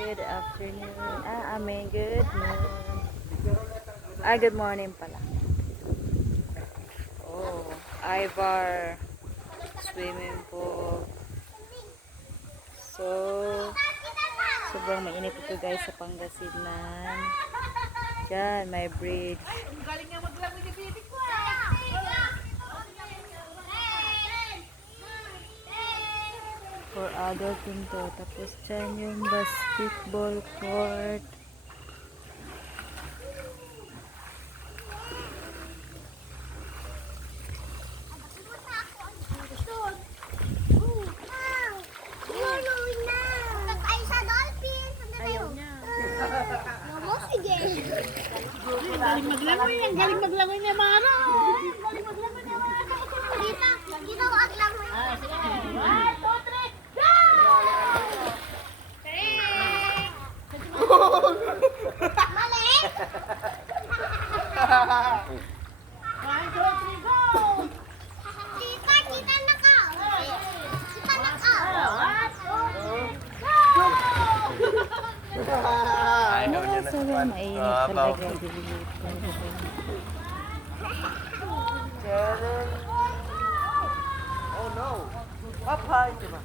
Good afternoon. Good noon. Good morning pala. Oh, Ivar swimming pool. So, sobrang mainit ito guys sa Pangasinan. Yan, may bridge. Galing nga maglaro ni baby ko. For adult din to. Tapos dyan yung basketball court. Galing maglangoy yan. Galing maglangoy niya, Mara. Galing maglangoy niya, Mara. Dito ang langoy. Sige. 1, 2, 3, go! Mali! 1, 2, 3, go! Kita na ka. Kita na ka. 1, 2, 3, go! Ayaw niya na. Sobrang mainit talaga. Oh no! Papa, ito ba?